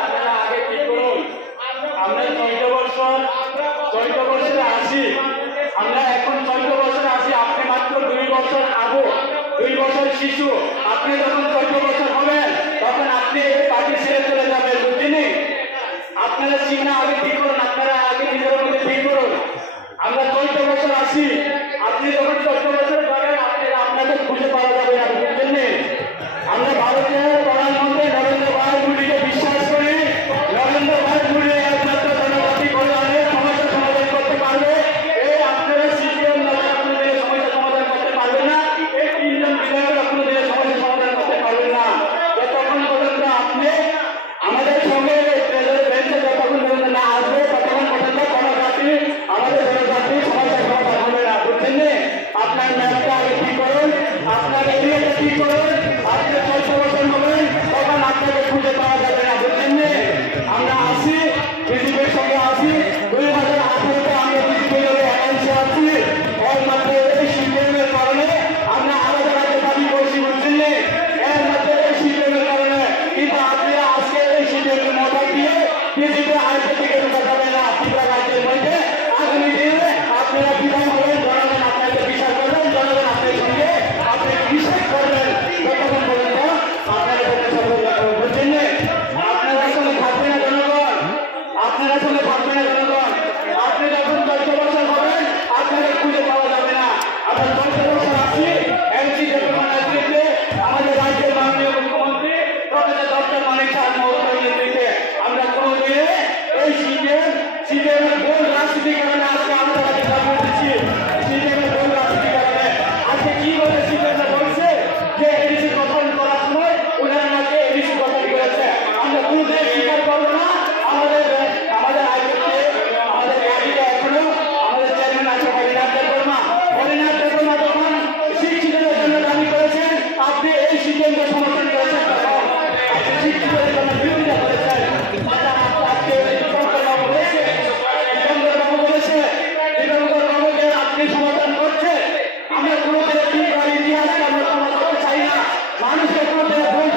আপনারা আগে ঠিক করুন। আমরা 14 বছরে আছি, আমরা এখন 14 বছরে আছি, আপনি মাত্র 2 বছর আবু, 2 বছর শিশু। আপনি যখন 14 বছর হবেন তখন আপনি পার্টি ছেড়ে চলে যাবেন, বুঝছেন? আপনারা চিন্তা আগে ঠিক করুন, আপনারা আগে নিজের মধ্যে ঠিক করুন। আমরা 14 বছর আছি, আপনি যখন 14 বছর যাবেন আপনাদের খুঁজে পাওয়া যাবে না, বুঝছেন? আমরা ভারতীয় প্রধানমন্ত্রী নরেন্দ্র ভাই মোদীকে বিশ্বাস করি। নরেন্দ্র ভাই মোদী একমাত্র জনজাতি কল্যাণের সমস্যা সমাধান করতে পারবে। এই আপনারা সিপিএম কোনো দিনে সমস্যা সমাধান করতে পারবে না। এই 3 জন বিধায়ক কোনো দিনে সমস্যা সমাধান করতে পারবে না। যতক্ষণ পর্যন্ত আপনি আমাদের সঙ্গে বেঞ্চে যতক্ষণ পর্যন্ত না আসবে ততক্ষণ পর্যন্ত জনজাতি আমাদের জনজাতি সমস্যা সমাধান হবে না, বুঝছেন? আপনার ম্যাপটা আগে ঠিক করুন, আপনার এরিয়াটা ঠিক করুন। আপনি 14 বছর হবেন তখন আপনাকে খুঁজে পাওয়া যাবে না, বুঝছেন? আমরা আসি, বিজেপির সঙ্গে আসি। 2018-তে আমরা বিজেপির অ্যালায়েন্সে আসি। একমাত্র এই সিপিএমের কারণে আমরা আলাদা আলাদা দাবি করছি, বুঝছেন? একমাত্র এই সিপিএমের কারণে। কিন্তু আপনি আজকে এই সিপিএমের মদত দিয়ে বিজেপি আইসে থেকে ঢোকা যাবে না ত্রিপুরা রাজ্যের মধ্যে। আগামী দিনে আপনারা বিধান হবেন, জনগণ আপনাকে বিচার করবেন, জনগণ আপনার সঙ্গে আপনাকে বিশ্বাস করবেন। ততক্ষণ পর্যন্ত আপনারা বুঝছেন? আপনারা সঙ্গে থাকবে না জনগণ, আপনারা সঙ্গে থাকবে না জনগণ। আপনি যখন 14 বছর হবেন আপনাদের খুঁজে পাওয়া যাবে না। আমরা 14 বছর আছি, এমসি নেতৃত্বে আমাদের রাজ্যের মাননীয় মুখ্যমন্ত্রী প্রফেসর ডক্টর মানিক সাহা মহোদয়ের নেতৃত্বে আমরা কোনোদিনে এই সিপিএমের ভুল রাজনীতির কারণে আজকে আমরা তাকে দাবি দিচ্ছি। সিপিএমের ভুল রাজনীতির কারণে আজকে কি বলে সিপিএমরা বলছে যে এডিসি গঠন করার সময় ওনারা নাকি এডিসি গঠন করেছে। আমরা কোনোদিন স্বীকার করবো না। আমাদের আইপিতে আমাদের পার্টিতে এখনো আমাদের চেয়ারম্যান আছে হরিনাথ দেববর্মা। হরিনাথ দেববর্মা যখন শিক্ষিতদের জন্য দাবি করেছেন আপনি এই সিপিএমকে সমর্থন করেছেন, তখন আপনি শিক্ষিতদের জন্য বিরোধিতা করেছেন। আজকে দিগম্বর বলেছে দিগম্বর বাবুকে আপনি সমর্থন করছে। আমরা কোনো ইতিহাসকে আমরা সমর্থন করতে চাই না। মানুষকে কোনো ভুল